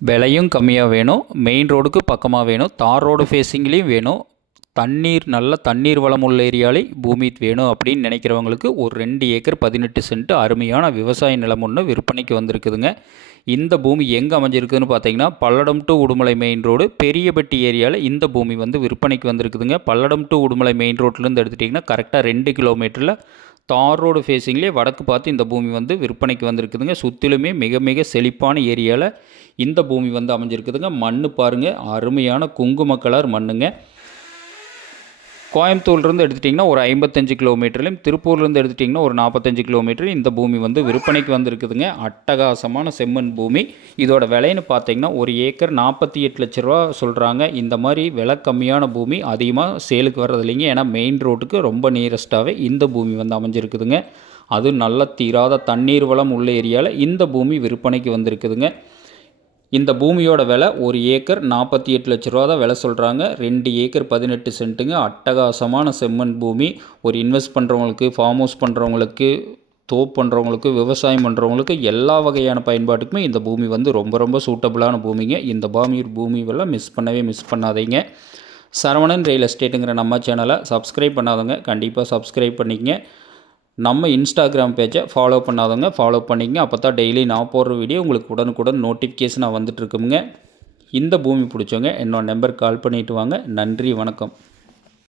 விலையும் கம்மியாக வேணும், மெயின் ரோடுக்கு பக்கமாக வேணும், தார் ரோடு ஃபேஸிங்லேயும் வேணும், நல்ல தண்ணீர் வளம் உள்ள ஏரியாலே பூமி வேணும் அப்படின்னு நினைக்கிறவங்களுக்கு ஒரு 2 ஏக்கர் 18 சென்ட் அருமையான விவசாய நிலம் ஒன்று விற்பனைக்கு வந்திருக்குதுங்க. இந்த பூமி எங்கே அமைஞ்சிருக்குதுன்னு பார்த்தீங்கன்னா, Palladam to Udumalai main road Periyapatti ஏரியாவில் இந்த பூமி வந்து விற்பனைக்கு வந்திருக்குதுங்க. பல்லடம் டு உடுமலை மெயின் ரோட்லேருந்து எடுத்துட்டிங்கன்னா கரெக்டாக 2 கிலோமீட்டரில் தார் ரோடு ஃபேஸிங்லேயே வடக்கு பார்த்து இந்த பூமி வந்து விற்பனைக்கு வந்திருக்குதுங்க. சுற்றிலுமே மிக மிக செழிப்பான ஏரியாவில் இந்த பூமி வந்து அமைஞ்சிருக்குதுங்க. மண் பாருங்கள், அருமையான குங்கும கலர் மண்ணுங்க. கோயம்புத்தூர்லேருந்து எடுத்துட்டிங்கன்னா ஒரு 55 கிலோமீட்டர்லையும், திருப்பூர்லேருந்து எடுத்துட்டிங்கன்னா ஒரு 45 கிலோமீட்டர் இந்த பூமி வந்து விற்பனைக்கு வந்திருக்குதுங்க. அட்டகாசமான செம்மண் பூமி. இதோட விலைன்னு பார்த்தீங்கன்னா ஒரு ஏக்கர் 48 லட்ச ரூபா சொல்கிறாங்க. இந்த மாதிரி விலை கம்மியான பூமி அதிகமாக சேலுக்கு வர்றது இல்லைங்க. ஏன்னா மெயின் ரோட்டுக்கு ரொம்ப நியரஸ்ட்டாகவே இந்த பூமி வந்து அமைஞ்சிருக்குதுங்க. அது நல்ல தீராத தண்ணீர் வளம் உள்ள ஏரியாவில் இந்த பூமி விற்பனைக்கு வந்திருக்குதுங்க. இந்த பூமியோட விலை ஒரு ஏக்கர் 48 லட்ச ரூபா தான் விலை சொல்கிறாங்க. 2 ஏக்கர் 18 சென்ட்டுங்க. அட்டகாசமான செம்மண் பூமி. ஒரு இன்வெஸ்ட் பண்ணுறவங்களுக்கு, ஃபார்ம் ஹவுஸ் பண்ணுறவங்களுக்கு, தோப்பு பண்ணுறவங்களுக்கு, விவசாயம் பண்ணுறவங்களுக்கு எல்லா வகையான பயன்பாட்டுக்குமே இந்த பூமி வந்து ரொம்ப ரொம்ப சூட்டபுளான பூமிங்க. இந்த பூமியெல்லாம் மிஸ் பண்ணாதீங்க. சரவணன் ரியல் எஸ்டேட்டுங்கிற நம்ம சேனலை சப்ஸ்கிரைப் பண்ணாதவங்க கண்டிப்பாக சப்ஸ்கிரைப் பண்ணிக்கங்க. நம்ம இன்ஸ்டாகிராம் பேஜை ஃபாலோ பண்ணாதவங்க ஃபாலோ பண்ணிக்கங்க. அப்போ தான் டெய்லி நான் போடுற வீடியோ உங்களுக்கு உடனுக்குடன் நோட்டிஃபிகேஷனாக வந்துட்டுருக்குங்க. இந்த பூமி பிடிச்சவங்க என்னோட நம்பருக்கு கால் பண்ணிவிட்டு வாங்க. நன்றி, வணக்கம்.